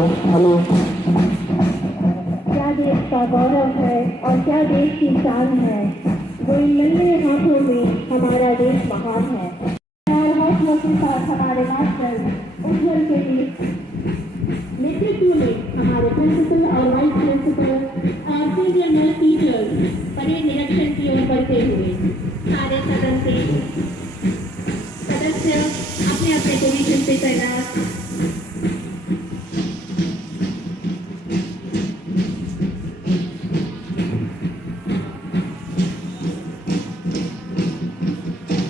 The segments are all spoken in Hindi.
हेलो। क्या देश का गौरव है और क्या देश की शान है, वो इन नन्हे हाथों में हमारा देश महान है। और हौसलों के साथ हमारे मास्टर उज्जवल के नेतृत्व में हमारे प्रिंसिपल और वाइस प्रिंसिपल और सीनियर मेल टीचर्स परेड निरीक्षण की ओर बढ़ते हुए सारे सदन के सदस्य अपने अपने पोजीशन पे तैनात।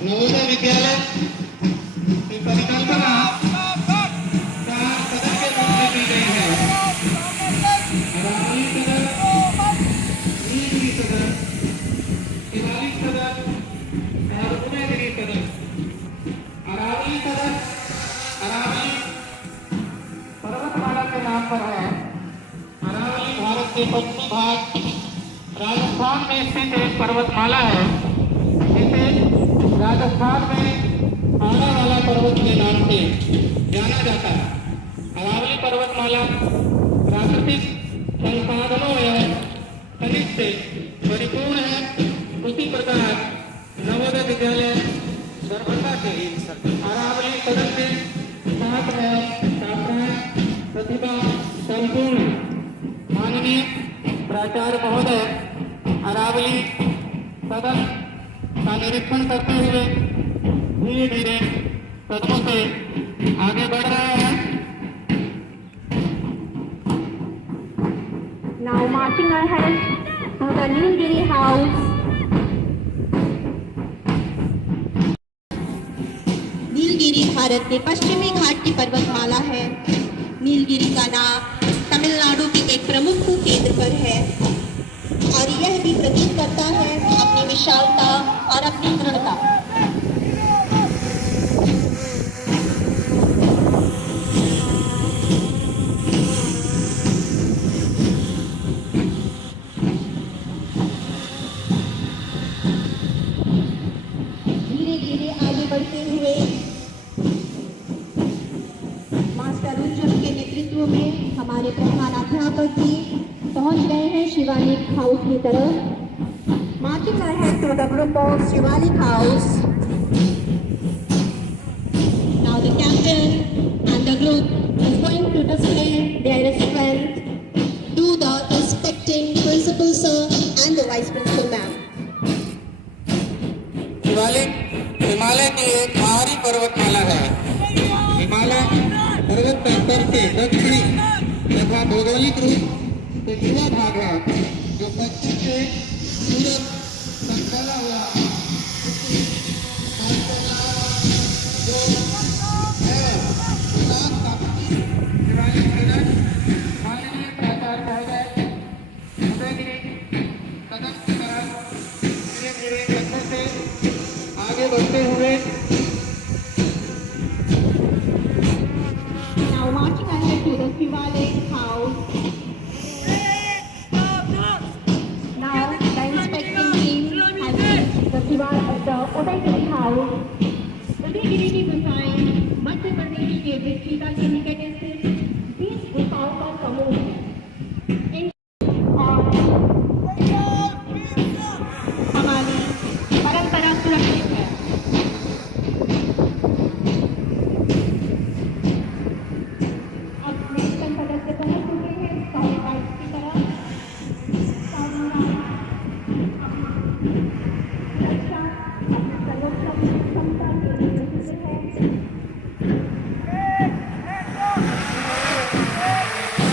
नवोदय विद्यालय की परिकल्पना का सदन के रूप में दी गई है। अरावली सदन, नीलगिरी सदन, शिवालिक सदन और उदयगिरी सदन। अरावली सदन अरावली पर्वतमाला के नाम पर है। अरावली भारत के पश्चिमी भाग राजस्थान में स्थित एक पर्वतमाला है, जिसे राजस्थान में आरा वाला पर्वत के नाम से जाना जाता है। अरावली पर्वतमाला प्राकृतिक संसाधनों एवं खनिज से परिपूर्ण है। उसी प्रकार नवोदय विद्यालय दरभंगा के अरावली सदन में छात्र छात्राएं प्रतिभा संपूर्ण। माननीय प्राचार्य महोदय अरावली सदन का निरीक्षण करते हुए धीरे धीरे कदमों से आगे बढ़ रहे हैं। Now marching ahead to the Nilgiri House. Nilgiri Bharat के पश्चिमी घाट की पर्वतमाला है। नीलगिरी का नाम तमिलनाडु के एक प्रमुख केंद्र पर है और यह भी प्रतीत करता है अपनी विशालता और अपनी दृढ़ता। धीरे धीरे आगे बढ़ते हुए मास्टर उज्जवल के नेतृत्व में हमारे प्रधानाध्यापक जी पहुंच गए हैं शिवालिक हाउस की तरफ। Marching ahead to the group of Shivalik House. Now the captain and the group is going to display their strength to the inspecting principal sir and the vice principal ma'am. Shivalik Himalaya की एक भारी पर्वतमाला है। हिमालय पर्वत स्तर से दक्षिणी तथा भौगोलिक रूप से जुड़ा भाग है, जो पश्चिम से पूरब तक फैला हुआ है। शिवालिक सदन माननीय प्राचार्य महोदय उदयगिरी सदन की तरफ धीरे धीरे कदमों से आगे बढ़ते हुए Now marching ahead to the Shivalik